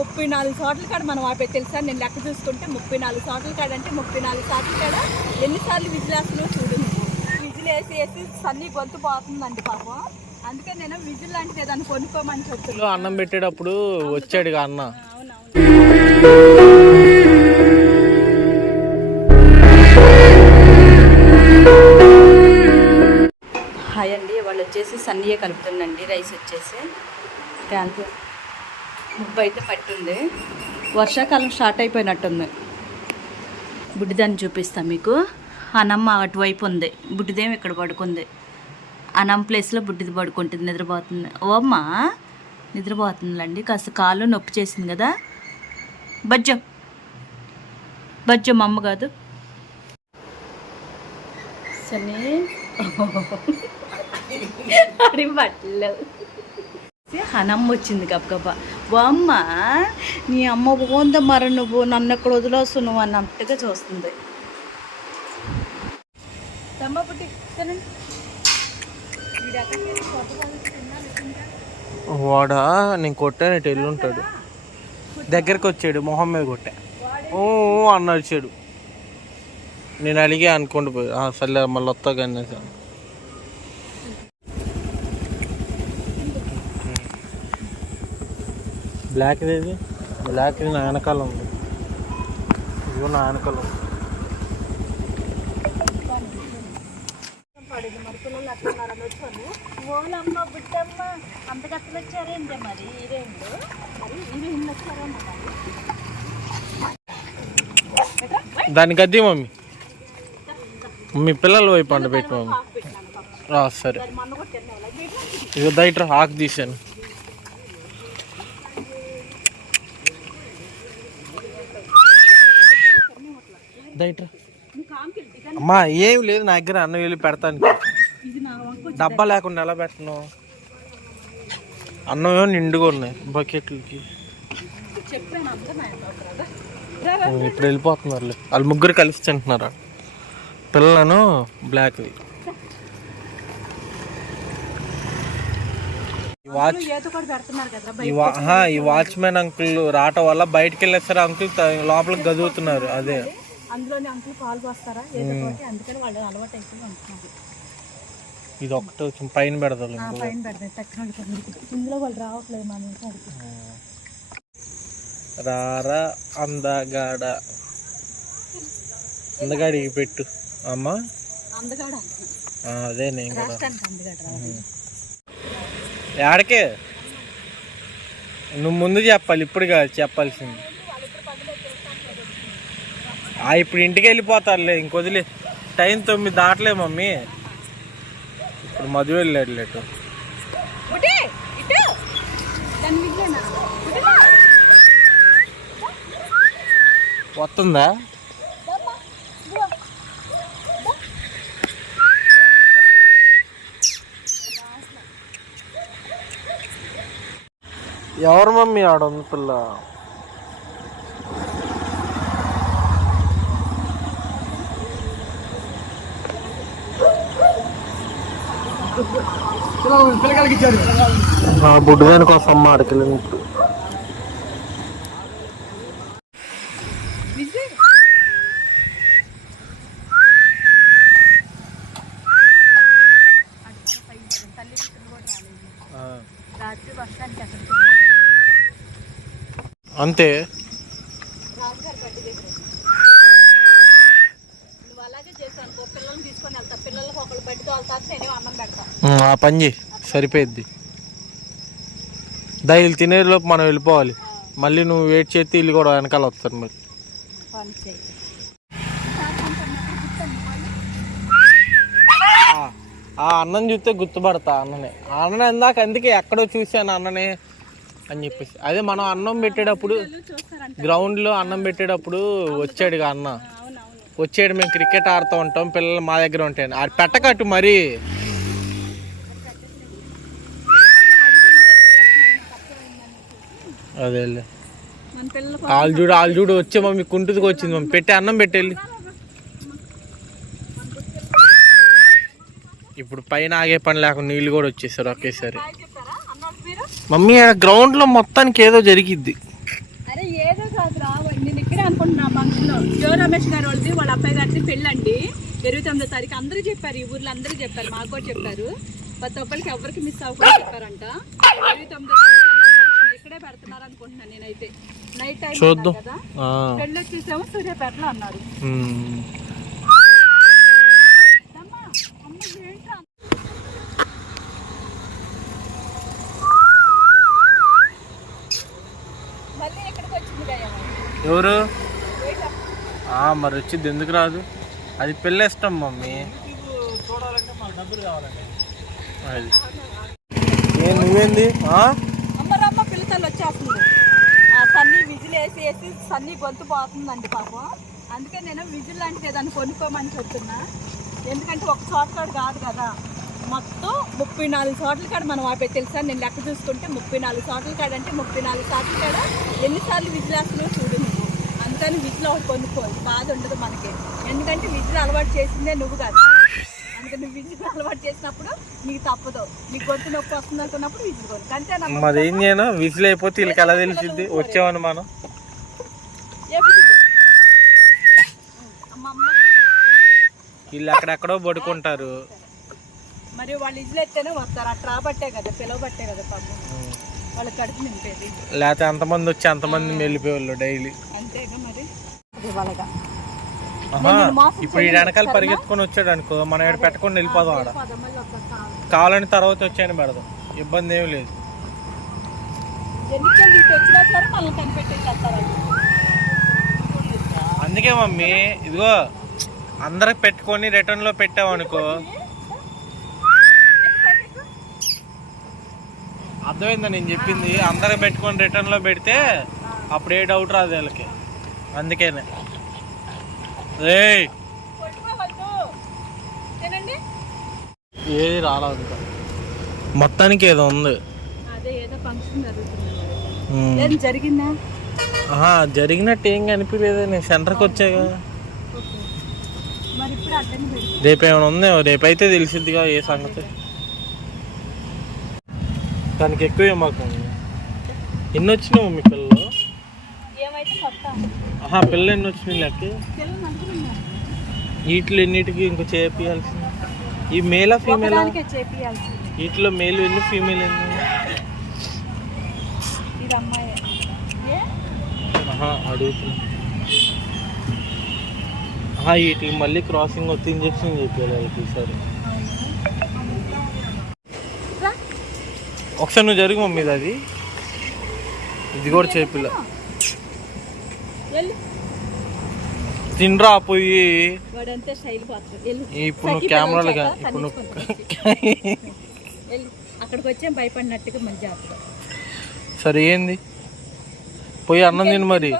ముప్పై నాలుగు చోట్ల కాడ మనం ఆపే తెలుసా? నేను లెక్క చూసుకుంటే ముప్పై నాలుగు చోట్ల కాడ అంటే ముప్పై నాలుగు చోట్ల కాడ? ఎన్నిసార్లు విజిల్ వేస్తున్నావు చూడు విజిల్ వేసి వేసి సన్నీ గొంతు పోతుందండి పాపం. అందుకే నేను విజిల్ లాంటిది ఏదైనా కొనుక్కోమని చెప్తున్నాను అన్నం పెట్టేటప్పుడు వచ్చాడుగా అన్న. అవునవును. వచ్చేసి సన్నీయే కలుపుతుందండి రైస్ వచ్చేసి. దాంతో ముబ్బు అయితే పట్టుంది. వర్షాకాలం స్టార్ట్ అయిపోయినట్టుంది. బుడ్డిదాన్ని చూపిస్తాను మీకు. అనమ్మ అటువైపు ఉంది. బుడ్డిదేం ఇక్కడ పడుకుంది. అనమ్మ ప్లేస్లో బుడ్డిది పడుకుంటుంది నిద్రపోతుంది. ఓ అమ్మ నిద్రపోతుందండి కాస్త కాళ్ళు నొప్పి చేసింది కదా. బజ్జం బజ్జం అమ్మ కాదు. సరే అది బట్టలు. హనమ్మ వచ్చింది గబగబా అమ్మ నీ అమ్మ పోంద మరి నువ్వు? నన్ను ఎక్కడ వదిలేసు నువ్వు అన్నట్టుగా చూస్తుంది. తమ్మ పుట్టి తినండి. వీడు నేను కొట్టాను ఇటు వెళ్ళి ఉంటాడు దగ్గరికి వచ్చాడు మొహం మీద కొట్టా. ఓ అన్నాడు చెడు. నేను అడిగే అనుకుంటూ పోయి "ఆ, సర్లే మళ్ళీ వస్తా కానీ బ్లాక్ ఏది? బ్లాక్ నా వెనకాల ఉంది. ఇదిగో నా వెనకాల ఉంది పడింది మరి? పిల్లలు అట్లా ఉన్నారని వచ్చాను ఓలమ్మ బుట్టమ్మ అంత కట్టలు వచ్చారేంటే మరి హీరోయిన్లు మరి హీరోయిన్లు వచ్చారేమో మరి దానికి అద్దీ మమ్మీ మీ పిల్లల వైపు అంట పెట్టు మమ్మీ సరే దాని ఇక దయట్రా ఆకు తీసాను దయట్రా అమ్మా ఏం లేదు నా దగ్గర అన్నం వెళ్ళి పెడతాను. డబ్బా లేకుండా ఎలా పెట్టను? అన్నం ఏమో నిండుగా ఉన్నాయి బకెట్లకి. ఇప్పుడు వెళ్ళిపోతున్నారు వాళ్ళు ముగ్గురు కలిసి తింటున్నారు? పిల్లలను బ్లాక్ది ఈ వాచ్మెన్ అంకుల్ రావటం వల్ల బయటికి వెళ్ళేస్తారు అంకుల్ లోపలికి గదువుతున్నారు అదే. అందులోనే అంకుల్ పాలు పోస్తారా? ఏదో ఒకటి అందుకని వాళ్ళు అలవాటు అయిపోయి ఉంటున్నారు. ఇది ఒకటి పైన ఆ పైన పెడతాయి టెక్నాలజీ ఇందులో వాళ్ళు రావట్లేదు మన ఇంటికి రారా అందగాడ. అందగాడికి పెట్టు. అమ్మా. అందగాడ. అదే నేను కూడా. ఆడకే నువ్వు ముందు చెప్పాలి ఇప్పుడు కాదు చెప్పాల్సింది ఆ ఇప్పుడు ఇంటికి వెళ్ళిపోతారులే ఇంకొదిలే టైం తొమ్మిది దాటలే మమ్మీ ఇప్పుడు మధు వెళ్ళాడు లేటు బుడ్డి, ఇటు. దాని మిగిలిన. బుడ్డిమా. వస్తుందా ఎవరు మమ్మీ ఆడ ఉంది పిల్ల బుడ్డుదాని కోసం ఆడకెళ్ళింది ఇప్పుడు విజయ్. అటు పైన పడింది. తల్లి కూతురు కూడా రాలేదు. రాత్రి వర్షానికి అక్కడికి వెళ్ళారు. అంతే రాజుగారి గడ్డి దగ్గర నువ్వు అలాగే చేసావు అనుకో పిల్లల్ని తీసుకొని వెళ్తా పిల్లలకి ఒకళ్ళు బట్టి తోలుతారు నేను అన్నం పెడతా ఉమ్, ఆ పని చేయి. సరిపోయిద్ది. దయలు తినేలోపు మనం వెళ్ళిపోవాలి. మళ్ళీ నువ్వు వెయిట్ చేస్తే వీళ్ళు కూడా వెనకాల వస్తారు మరి. ఆ- అన్నం చూస్తే గుర్తుపడతా అన్ననే. అన్న ఇందాక అందుకే ఎక్కడో చూశాను అన్ననే. అని చెప్పేసి. అదే మనం అన్నం పెట్టేటప్పుడు గ్రౌండ్లో అన్నం పెట్టేటప్పుడు వచ్చాడుగా అన్న. వచ్చాడు మేము క్రికెట్ ఆడుతూ ఉంటాం పిల్లలు మా దగ్గర ఉంటాయి అది పెట్టకట్టు మరి. అదేలే వాళ్ళు చూడు వాళ్ళు చూడు వచ్చే మమ్మీ కుంటుదికి వచ్చింది మమ్మీ. పెట్టి అన్నం పెట్టేళ్ళి ఇప్పుడు పైన ఆగే పని లేకుండా నీళ్ళు కూడా వచ్చేసారు ఒకేసారి. మమ్మీ గ్రౌండ్లో మొత్తానికి ఏదో జరిగిద్ది. అరే ఏదో నేను ఇక్కడే అనుకుంటున్నా ఫంక్షన్లో. జో రమేష్ గారు వాళ్ళది వాళ్ళ అబ్బాయి గారిది పెళ్ళండి. ఇరవై తొమ్మిదో తారీఖు అందరూ చెప్పారు ఈ ఊర్లో అందరూ చెప్పారు మాకు కూడా చెప్పారు. ప్రతి ఒక్కరికి ఎవరికి మిస్ అవ్వకుండా చెప్పారంట. ఇరవై తొమ్మిదో తారీఖు అన్నారు ఫంక్షన్ ఇక్కడే పెడుతున్నారు అనుకుంటున్నాను నేనైతే. నైట్ టైం కదా. ఆ, పెళ్ళి వచ్చేసేమో సూర్యాపేటలో అన్నారు ఉమ్. అమ్మా, అమ్మ ఏంట్రా? మళ్ళీ ఎక్కడికి వచ్చింది గయ్యమ్మ? ఎవరు? మరి వచ్చింది. ఎందుకు రాదు? అది పెళ్ళేస్తాం మమ్మీ. అది. ఏ నువ్వేంది? ఆ? అమ్మరమ్మ పిల్లతల్లి వచ్చేస్తుంది. ఆ సన్నీ విజిల్ వేసి వేసి సన్నీ గొంతు పోతుందండి పాపం. అందుకే నేను విజిల్ లాంటిది ఏదైనా కొనుక్కోమని చెప్తున్నా. ఎందుకంటే ఒక చోట కాడ కాదు కదా. మొత్తం ముప్పై నాలుగు చోట్ల కాడ మనం ఆపే తెలుసా? నేను లెక్క చూసుకుంటే ముప్పై నాలుగు చోట్ల కాడ అంటే ముప్పై నాలుగు చోట్ల కాడ ఎన్నిసార్లు విజిల్ వేస్తున్నావు చూడు. అందుకని విజిల్ ఒకటి కొనుక్కో బాధ ఉండదు మనకి. ఎందుకంటే విజిల్ అలవాటు చేసిందే నువ్వు కదా. అందుకని నువ్వు విజిల్ అలవాటు చేసినప్పుడు నీకు తప్పదు. నీకు గొంతు నొప్పి వస్తుంది అనుకున్నప్పుడు విజిల్ కొనుక్కో అంతేనా మరి ఏం చేయను? విసిల్ అయిపోతే వీళ్ళకి ఎలా తెలిసిద్ది? వచ్చామని మనం. విజిల్? వీళ్ళు అక్కడెక్కడో పడుకుంటారు. మరి వాళ్ళు ఇల్లు ఎత్తేనే వస్తారు. అట్లా రాబట్టే కదా పిలవబట్టే కదా పాపం. వాళ్ళ కడుపు నింపేది. లేకపోతే ఎంతమంది వచ్చి అంతమంది వెళ్ళిపోయేవాళ్ళు డైలీ? అంతేగా మరి. అది వాళ్ళగా ఆహా, ఇప్పుడు ఈ వెనకాల పరిగెత్తుకొని వచ్చాడు అనుకో మనం ఇక్కడ పెట్టకుండా వెళ్ళిపోదాం ఆడ. కావాలని తర్వాత వచ్చాయని పెడదాం. ఇబ్బంది ఏమి లేదు. వచ్చినా అందుకే మమ్మీ ఇదిగో అందరికి పెట్టుకొని రిటర్న్లో పెట్టామనుకో అర్థమైందా నేను చెప్పింది? అందరికి పెట్టుకొని రిటర్న్లో పెడితే అప్పుడు ఏ డౌట్ రాదు వీళ్ళకి. అందుకేనే. తినండి. ఏది రాలేదు ఇంకా మొత్తానికి ఏదో ఉంది. జరిగినట్టు ఏం కనిపించలేదు నేను సెంటర్కి వచ్చాగా. రేపు ఏమైనా ఉందో రేపైతే తెలిసిద్దిగా ఏ సంగతి. దానికి ఎక్కువ మాకు. ఎన్ని వచ్చినావు మీ పిల్లలు? ఆహా పిల్లలు ఎన్ని వచ్చినాయి లెక్క వీటిలో ఎన్నిటికి ఇంకో చేపియాల్సింది? ఈ మేలా ఫీమేలా? వీటిలో మేలు ఎన్ని ఫీమేల్ ఎన్ని? అడుగుతున్నా. వీటికి మళ్ళీ క్రాసింగ్ వచ్చి ఇంజక్షన్ చేయాలి వాళ్ళకి ఈసారి రా. ఒకసారి నువ్వు జరుగు మమ్మీ అది. ఇది కూడా చేపిల్ల తినరా పోయి. ఇప్పుడు నువ్వు పిల్లలు ఇప్పుడు నువ్వు అక్కడికి వచ్చాం భయపడినట్టుగా మంచి సరే ఏంది? పోయి అన్నం తిను మరి.